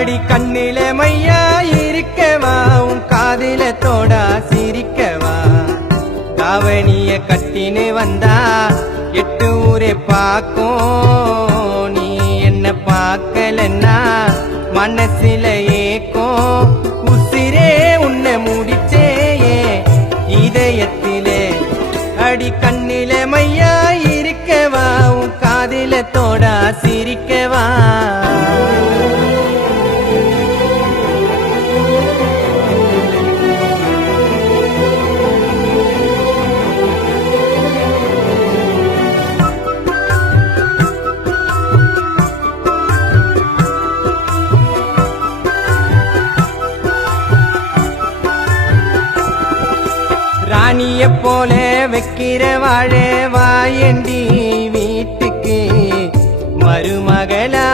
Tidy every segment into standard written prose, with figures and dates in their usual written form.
அடி கண்ணில மையா இருக்கவா உன் காதில தோடா சிரிக்கவா தாவணிய கட்டினு வந்தா 8 ஊரே பாக்கும் நீ என்ன பார்க்கலன்னா மனசில ஏக்கும் உசிரே உன்னை முடிச்சேயே இதயத்திலே அடி கண்ணில மையா இருக்கவா உன் காதில தோடா சிரிக்கவா ராணிய போல வைக்கிற வாழே வாயண்டி வீட்டுக்கு மருமகளா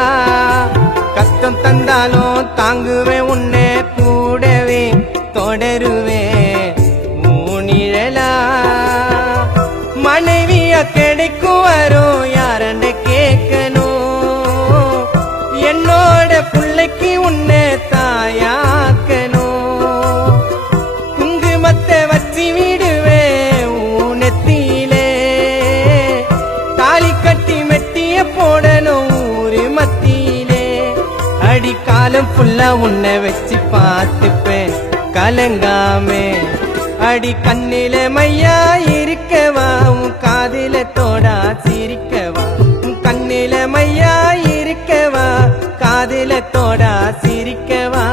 கஷ்டம் தந்தாலும் தாங்குவேன் உன்னை கூடவே தொடருவேன் மூணிழலா மனைவியா கிடைக்கும் வரும் யாரண்ட கேட்கணும் என்னோட பிள்ளைக்கு உன்னை தாயாக்கணும் குங்குமத்தை வச்சு விடுவேன் ஊனத்திலே தாலி கட்டி மெட்டிய போடணும் ஊரு மத்தியிலே அடிக்காலம் புல்லா உன்னை வச்சு பார்த்துப்பேன் கலங்காமே அடி கண்ணில மையா இருக்கவா உன் காதில தோடா சிரிக்கவா உன் கண்ணில மையா இருக்கவா காதில தோடா சிரிக்கவா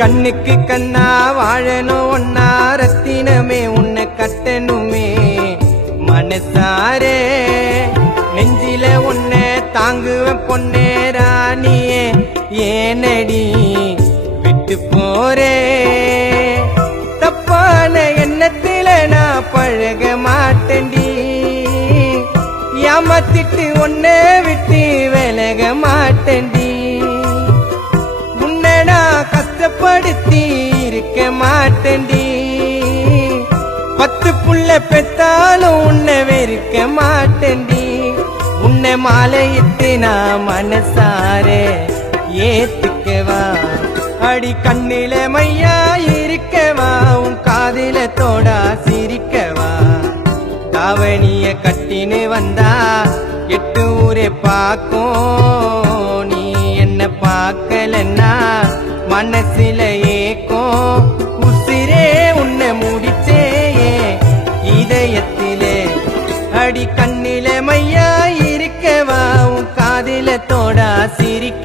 கண்ணுக்கு கண்ணா வாழணும் ஒன்னா ரத்தினமே உன்னை கட்டணுமே மனசாரே நெஞ்சில உன்னை தாங்குவேன் பொன்னே ராணியே ஏனடி விட்டு போரே தப்பான எண்ணத்தில நான் பழக மாட்டேன்டி ஏமாத்திட்டு உன்னை விட்டு விலக மாட்டேன்டி கஷ்டப்படுத்தி இருக்க மாட்டேன்டி 10 புள்ள பெத்தாலும் உன்னை வெறுக்க மாட்டேன்டி உன்னை மாலையிட்டு நான் மனசாரே ஏத்துக்கவா அடி கண்ணில மையா இருக்கவா உன் காதில தோடா சிரிக்கவா தாவணிய கட்டினு வந்தா 8 ஊரே பாக்கும் நீ என்ன பார்க்கலன்னா மனசில ஏக்கும் உசிரே உன்னை முடிச்சேயே இதயத்திலே அடி கண்ணில மையா இருக்கவா உன் காதில தோடா சிரிக்க